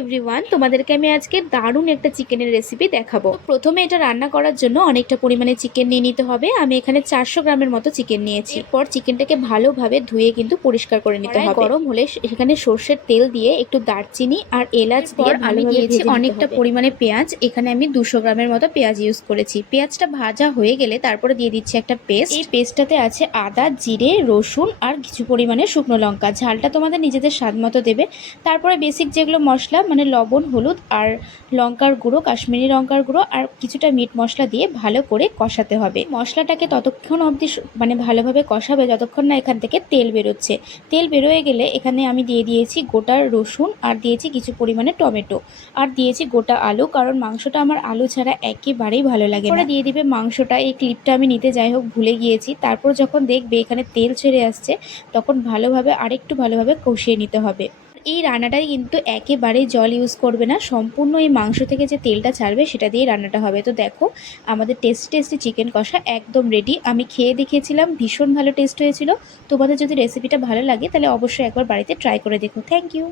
Everyone, তোমাদেরকে আমি আজকে দারুণ একটা চিকেনের রেসিপি দেখাবো। প্রথমে এটা রান্না করার জন্য অনেকটা পরিমাণে চিকেন নিয়ে নিতে হবে। আমি এখানে 400 গ্রামের মতো চিকেন নিয়েছি। এরপর চিকেনটাকে ভালোভাবে ধুয়ে কিন্তু পরিষ্কার করে নিতে হবে। গরম হলে এখানে সর্ষের তেল দিয়ে একটু দারচিনি আর এলাচ দিয়ে আমি দিয়েছি অনেকটা পরিমাণে পেঁয়াজ। এখানে আমি 200 গ্রামের মতো পেঁয়াজ ইউজ করেছি। পেঁয়াজটা ভাজা হয়ে গেলে তারপরে দিয়ে দিচ্ছি একটা পেস্ট। এই পেস্টটাতে আছে আদা, জিরে, রসুন আর কিছু পরিমাণে শুকনো লঙ্কা। ঝালটা তোমাদের নিজেদের স্বাদ মতো দেবে। তারপরে বেসিক যেগুলো মশলা মানে লবণ, হলুদ আর লঙ্কার গুঁড়ো, কাশ্মীরি লঙ্কার গুঁড়ো আর কিছুটা মিট মশলা দিয়ে ভালো করে কষাতে হবে। মশলাটাকে ততক্ষণ অবধি মানে ভালোভাবে কষাবে যতক্ষণ না এখান থেকে তেল বেরোচ্ছে। তেল বেরোয় গেলে এখানে আমি দিয়ে দিয়েছি গোটা রসুন আর দিয়েছি কিছু পরিমাণে টমেটো আর দিয়েছি গোটা আলু, কারণ মাংসটা আমার আলু ছাড়া একেবারেই ভালো লাগে না। দিয়ে দিবে মাংসটা। এই ক্লিপটা আমি নিতে যাই হোক ভুলে গিয়েছি। তারপর যখন দেখবে এখানে তেল ছেড়ে আসছে তখন ভালোভাবে আরেকটু ভালোভাবে কষিয়ে নিতে হবে। এই রান্নাটাই কিন্তু একেবারেই জল ইউজ করবে না, সম্পূর্ণ এই মাংস থেকে যে তেলটা ছাড়বে সেটা দিয়ে রান্নাটা হবে। তো দেখো আমাদের টেস্টি চিকেন কষা একদম রেডি। আমি খেয়ে দেখিয়েছিলাম, ভীষণ ভালো টেস্ট হয়েছিল। তোমাদের যদি রেসিপিটা ভালো লাগে তাহলে অবশ্যই একবার বাড়িতে ট্রাই করে দেখো। Thank you.